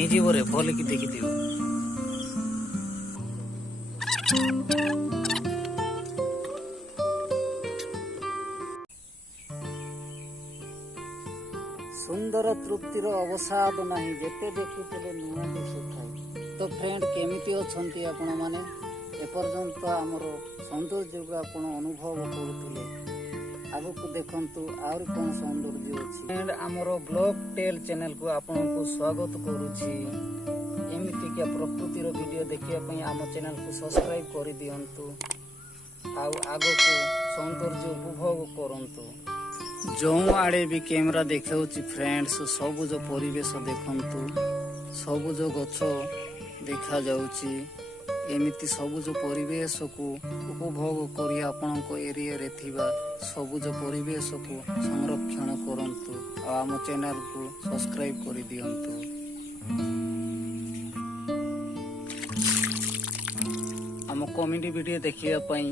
ହେଇଯିବରେ ଭଲକି ଦେଖିଦିଅ। ସୁନ୍ଦର ତୃପ୍ତିର ଅବସାଦ ନାହିଁ, ଯେତେ ଦେଖିଥିଲେ ନୂଆ ଦିଶୁଥାଏ। ତ ଫ୍ରେଣ୍ଡ, କେମିତି ଅଛନ୍ତି ଆପଣମାନେ? ଏପର୍ଯ୍ୟନ୍ତ ଆମର ସୌନ୍ଦର୍ଯ୍ୟକୁ ଆପଣ ଅନୁଭବ କରୁଥିଲେ। ଆଗକୁ ଦେଖନ୍ତୁ ଆହୁରି କ'ଣ ସୌନ୍ଦର୍ଯ୍ୟ ଅଛି। ଫ୍ରେଣ୍ଡ, ଆମର ବ୍ଲଗ୍ ଟେଲ୍ ଚ୍ୟାନେଲକୁ ଆପଣଙ୍କୁ ସ୍ୱାଗତ କରୁଛି। ଏମିତିକା ପ୍ରକୃତିର ଭିଡ଼ିଓ ଦେଖିବା ପାଇଁ ଆମ ଚ୍ୟାନେଲକୁ ସବସ୍କ୍ରାଇବ୍ କରିଦିଅନ୍ତୁ। ଆଉ ଆଗକୁ ସୌନ୍ଦର୍ଯ୍ୟ ଉପଭୋଗ କରନ୍ତୁ। ଯେଉଁ ଆଡ଼େ ବି କ୍ୟାମେରା ଦେଖାଉଛି ଫ୍ରେଣ୍ଡସ୍, ସବୁଜ ପରିବେଶ ଦେଖନ୍ତୁ, ସବୁଜ ଗଛ ଦେଖାଯାଉଛି। ଏମିତି ସବୁଜ ପରିବେଶକୁ ଉପଭୋଗ କରି ଆପଣଙ୍କ ଏରିଆରେ ଥିବା ସବୁଜ ପରିବେଶକୁ ସଂରକ୍ଷଣ କରନ୍ତୁ। ଆଉ ଆମ ଚ୍ୟାନେଲକୁ ସବସ୍କ୍ରାଇବ୍ କରିଦିଅନ୍ତୁ। ଆମ କମେଡି ଭିଡ଼ିଓ ଦେଖିବା ପାଇଁ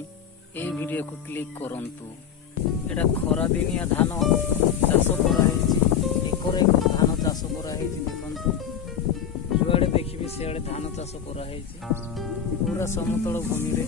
ଏହି ଭିଡ଼ିଓକୁ କ୍ଲିକ୍ କରନ୍ତୁ। ଏଇଟା ଖରାଦିନିଆ ଧାନ ଚାଷ କରାହେଇଛି। ଏକର ଧାନ ଚାଷ କରାହେଇଛି। ଦେଖନ୍ତୁ, ଯୁଆଡ଼େ ଦେଖିବି ସିଆଡ଼େ ଧାନ ଚାଷ କରାହେଇଛି। ପୁରା ସମତଳ ଭୂମିରେ